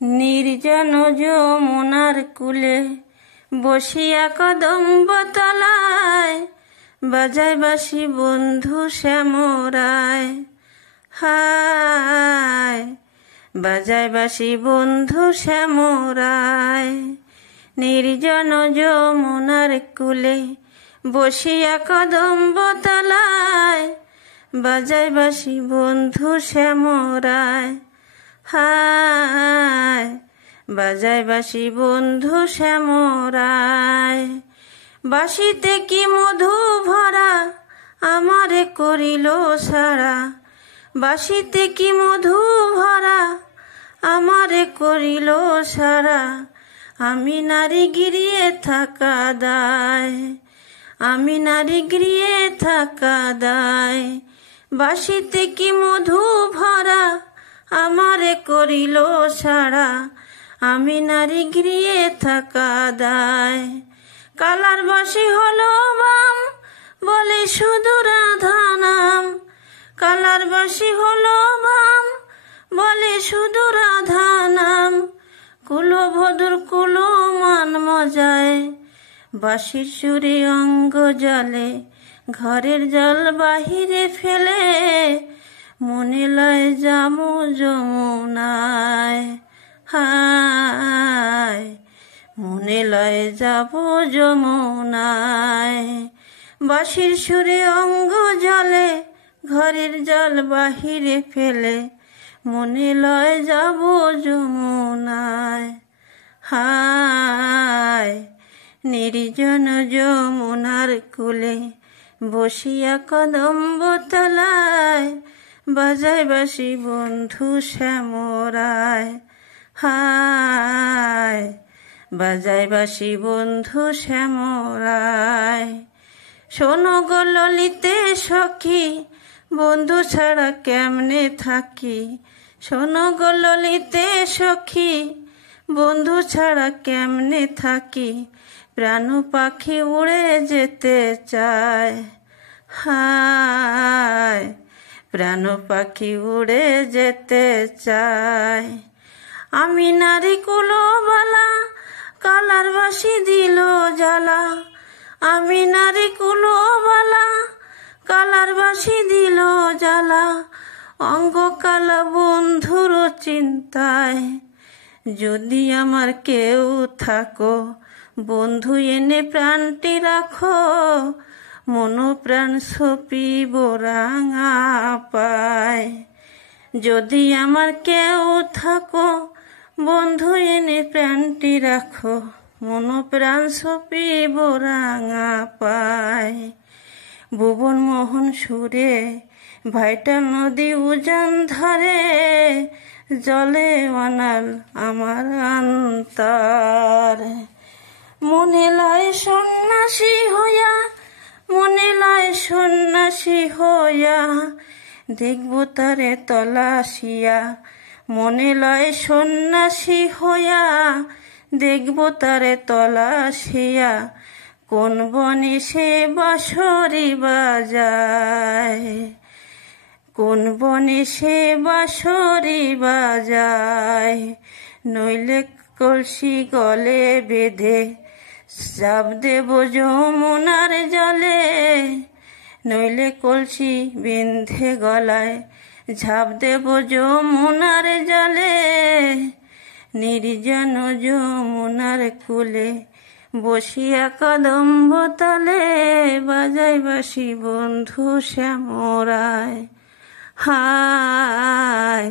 নির্জন যমুনার কূলে বসিয়া কদম্ব তলায় বাজায় বাঁশি বন্ধু শ্যামরায়। হায় বাজায় বাঁশি বন্ধু শ্যামরায়। নির্জন যমুনার কূলে বসিয়া কদম্ব তলায় বাজায় বাঁশি বন্ধু শ্যামরায়। হায় বাজায় বাঁশি বন্ধু শ্যামরায়। বাঁশিতে কি মধু ভরা আমারে করিল সারা। বাঁশিতে কি মধু ভরা আমারে করিল সারা। আমি নারী গিরিয়ে থাকা দায়, আমি নারী গিরিয়ে থাকা দায়। বাঁশিতে কি মধু ভরা আমারে করিল সারা। আমি নারী গিরিয়ে থাকা দায়। কালার বাঁশি হলো বাম বলে শুধু রাধা নাম। কালার বাঁশি হলো বাম বলে শুধু রাধা নাম। কুলো ভদুর কুলো মান মজায় বাঁশির সুরে অঙ্গ জলে। ঘরের জল বাহিরে ফেলে মনে লয় যামু যমুনায়। হায় মনে লয় যাব যমুনায়। বাঁশির সুরে অঙ্গ জলে ঘরের জল বাহিরে ফেলে মনে লয় যাব যমুনায়। হায় নির্জন যমুনার কূলে বসিয়া কদম্ব তলায় বাজায় বাঁশি বন্ধু শ্যামরায়। হায় বাজায় বাঁশি বন্ধু শ্যামরায়। শোনো গো ললিতে সখী বন্ধু ছাড়া কেমনে থাকি। শোনো গো ললিতে সখী বন্ধু ছাড়া কেমনে থাকি। প্রাণ পাখি উড়ে যেতে চায়। হায় প্রাণ পাখি উড়ে যেতে চায়। আমি নারী কুলোবালা কালার বাঁশি দিল জ্বালা। আমি নারী কুলোবালা কালার বাঁশি দিল জ্বালা। অঙ্গ কালা বন্ধুর চিন্তায় যদি আমার কেউ থাকো। বন্ধু এনে প্রাণটি রাখো মন প্রাণ সপিব রাঙা পায়। যদি আমার কেউ থাকো বন্ধু এনে প্রাণটি রাখো মন প্রাণ সপিব রাঙা পায়। ভুবন মোহন সুরে ভাইটাল নদী উজান ধারে জলে বানাল আমার অন্তর। মনে লয় সন্ন্যাসী হইয়া মনে লয় সন্ন্যাসী হইয়া দেখব তারে তলাশিয়া। মনে লয় সন্ন্যাসী হইয়া দেখব তারে তলাশিয়া। কোন বনে সে বাঁশরি বাজায়, কোন বনে সে বাঁশরি বাজায়। নইলে কলসি গলে বেঁধে চাপ দেব যমুনার জলে। নইলে কলসি বেঁধে গলায় ঝাঁপ দেব যমুনার জলে। নির্জন যমুনার কূলে বসিয়া কদম্ব তলে বাজায় বাঁশি বন্ধু শ্যামরায়। হায়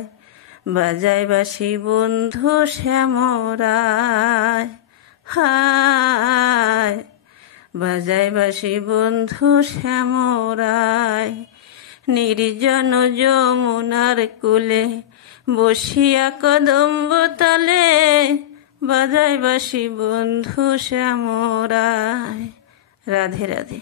বাজায় বাঁশি বন্ধু শ্যামরায়। হায় বাজায় বাঁশি বন্ধু শ্যামরায়। নির্জন যমুনার কূলে বসিয়া কদম্ব তলে বাজায় বাঁশি বন্ধু শ্যামরায়। রাধে রাধে।